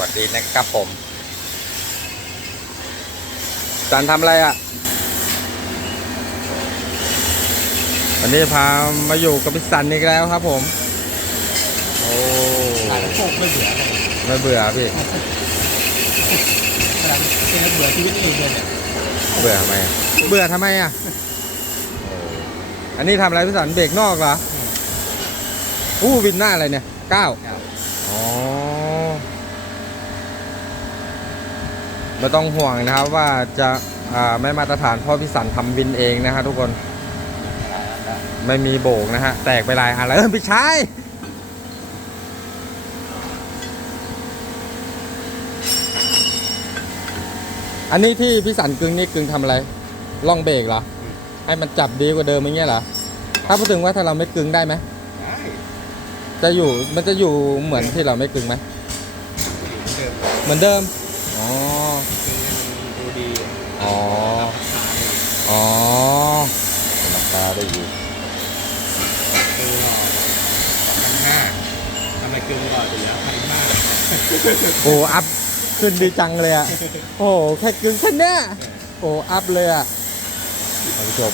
วัสดีนะครับผมสันทำอะไรอะ วันนี้พามาอยู่กับพี่สันอีกแล้วครับผม โอ้ขายแล้วโคกไม่เบื่อเลยไม่เบื่อพี่ขนาดเป็นเบื่อชีวิตเองเลยเนี่ยเบื่อทำไมอะเบื่อทำไมอะโอ้อันนี้ทำอะไรพี่สันเบรกนอกเหรออู้วินหน้าอะไรเนี่ยเก้าอ๋อ ไม่ต้องห่วงนะครับว่าจะอ่าไม่มาตรฐานเพราะพิสันทำวินเองนะฮะทุกคนไม่มีโบกนะฮะ แตกไปหลายอันแล้วเออพี่ชายอันนี้ที่พี่สันกึ่งนี่กึ่งทำอะไรล่องเบรกเหรอ ให้มันจับดีกว่าเดิมอย่างเงี้ยเหรอ ถ้าพูดถึงว่าถ้าเราไม่กึ่งได้ไหมได้จะอยู่มันจะอยู่เหมือนที่เราไม่กึ่งไหมเดิมเหมือนเดิม อ๋อ คือดูดี อ๋อ อ๋อเป็นราคาได้อยู่คือหล่อพันห้าทำไมเกินหล่ออยู่แล้วพันห้าโอ้อัพขึ้นดีจังเลยอะ โอ้แค่กึ่งแค่เนี้ยโอ้อัพเลยอะท่านผู้ชม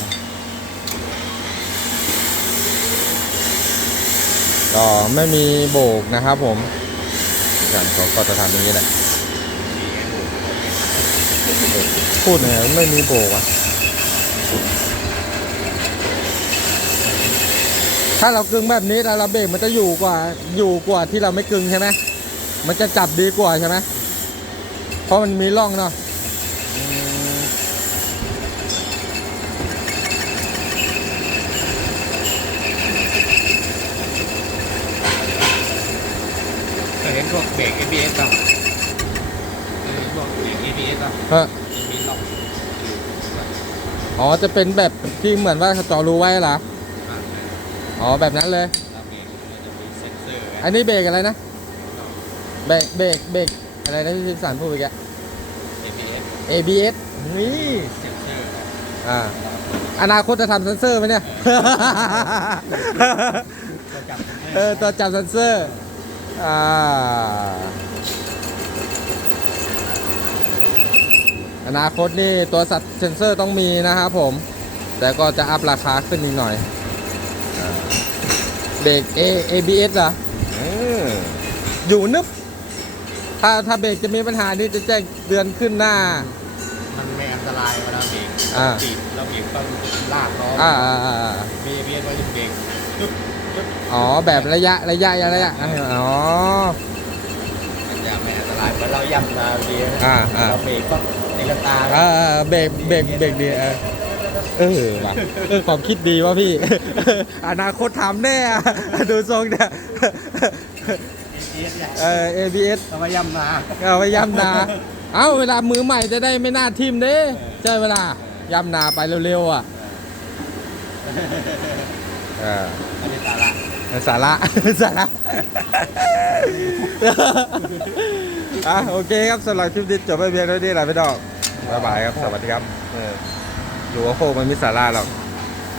ก็ไม่มีโบกนะครับผมอย่างเขาก็จะทำอย่างนี้แหละพูดหน่อยไม่มีโบกอะ ถ้าเรากึ่งแบบนี้แล้วเราเบรกมันจะอยู่กว่าอยู่กว่าที่เราไม่กึ่งใช่ไหมมันจะจับดีกว่าใช่ไหมเพราะมันมีร่องเนาะอืมเคยเห็นพวกเบรก ABS ป่ะเคยเห็นพวกเบรก ABS ป่ะเออมีล็อกอยู่อ๋อจะเป็นแบบที่เหมือนว่าเขาเจอรูไว้เหรอ อ่าอ๋อแบบนั้นเลยแล้วเบรกมันจะมีเซ็นเซอร์ไว้อันนี้เบรกอะไรนะเบรกเบรกเบรกอะไรนะที่สารพูดไปแก ABS ABS นี่เซ็นเซอร์นะอ่าอนาคตจะทำเซนเซอร์ไหมเนี่ย เราจับเออตัวจับเซนเซอร์อ่าอนาคตนี่ตัวสัตว์เซนเซอร์ต้องมีนะครับผม แต่ก็จะอัพราคาขึ้นอีกหน่อยอ่า เบรก A ABS เหรอเอออยู่นึบ ถ้าถ้าเบรกจะมีปัญหานี่จะแจ้งเตือนขึ้นหน้า มันไม่อันตรายเวลาเบรกอ่าบีบเราเบรกต้องลากล้ออ่าอ่าอ่าอ่ามี ABS ไว้เบรกปึ๊บปึ๊บอ๋อ แบบระยะระยะระยะอ๋อ มันจะไม่อันตรายเหมือนเราย่ำมาดีนะอ่าอ่า เราเบรกก็ตีลังกา อ่าอ่าเบรกเบรกเบรกดีเออ เออว่ะเออความคิดดีว่ะพี่ อนาคตทำแน่อะดูทรงเนี่ยเออ ABS เรามาย่ำมาเอาไว้ย้ำนา เอาเวลามือใหม่จะได้ไม่น่าทิมเด้ใช่เวลาย้ำนาไปเร็วๆอะเอออันนี้สาระสาระสาระอะโอเคครับสำหรับคลิปนี้จบไปเพียงเท่านี้แหละพี่ดอกบ๊ายบายครับ สวัสดีครับเอยู่ว่าโคกมันมีสาราหรอก